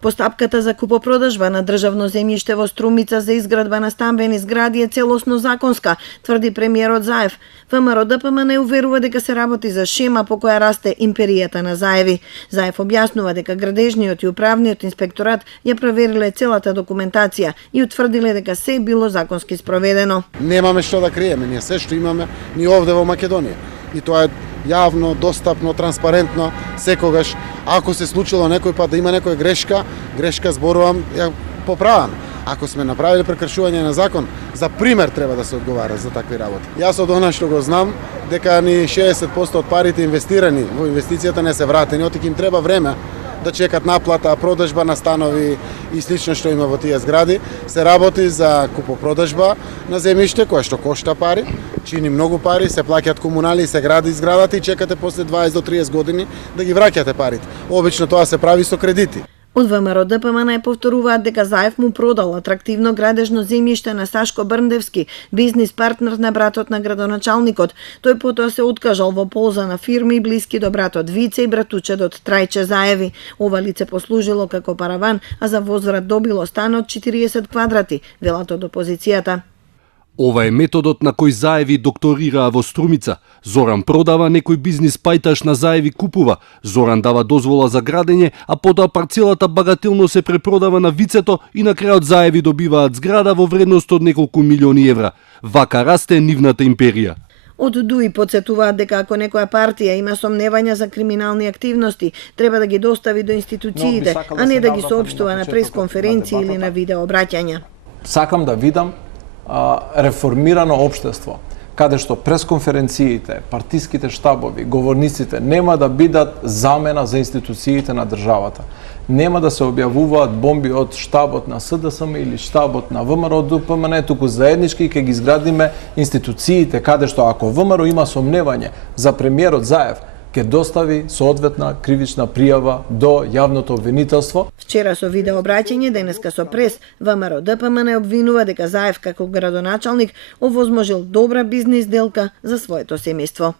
Постапката за купопродажба на државно земјиште во Струмица за изградба на стамбени згради е целосно законска, тврди премиерот Заев. ВМРО-ДПМН уверува дека се работи за шема по која расте империјата на Заеви. Заев објаснува дека градежниот и управниот инспекторат ја провериле целата документација и утврдиле дека се било законски спроведено. Немаме што да криеме, ние се што имаме ни овде во Македонија. И тоа е јавно, достапно, транспарентно, секогаш. Ако се случило некој пат да има некоја грешка зборувам, ја поправам. Ако сме направиле прекршување на закон, за пример треба да се одговара за такви работи. Јас од она што го знам, дека ни 60% од парите инвестирани во инвестицијата не се вратени, отик им треба време да чекат наплата, продажба на станови и слично што има во тие згради. Се работи за купопродажба на земјиште кое што кошта пари, чини многу пари, се плаќаат комунали, се гради зградата и чекате после 20 до 30 години да ги враќате парите. Обично тоа се прави со кредити. Од ВМРО-ДПМН повторуваат дека Заев му продал атрактивно градежно земјиште на Сашко Брндевски, бизнис партнер на братот на градоначалникот. Тој потоа се откажал во полза на фирми блиски до братот Вице и братучедот Трајче Заеви. Ова лице послужило како параван, а за возврат добило стан од 40 квадрати, велат од опозицијата. Ова е методот на кој Заеви докторираа во Струмица. Зоран продава, некој бизнис пајташ на Заеви купува. Зоран дава дозвола за градење, а потоа парцелата багателно се препродава на Вицето и на крајот Заеви добиваат зграда во вредност од неколку милиони евра. Вака расте нивната империја. Од ДУИ подсетуваат дека ако некоја партија има сомневања за криминални активности, треба да ги достави до институциите, а не да ги соопштува на пресконференции или на видеообраќања. Сакам да видам реформирано општество, каде што пресконференциите, партиските штабови, говорниците нема да бидат замена за институциите на државата. Нема да се објавуваат бомби од штабот на СДСМ или штабот на ВМРО-ДПМН, туку заеднички ќе ги изградиме институциите, каде што ако ВМРО има сомневање за премиерот Заев, ќе достави соодветна кривична пријава до јавното обвинителство. Вчера со видеообраќање, денеска со прес, ВМРО-ДПМН обвинува дека Заев како градоначалник овозможил добра бизнис делка за своето семејство.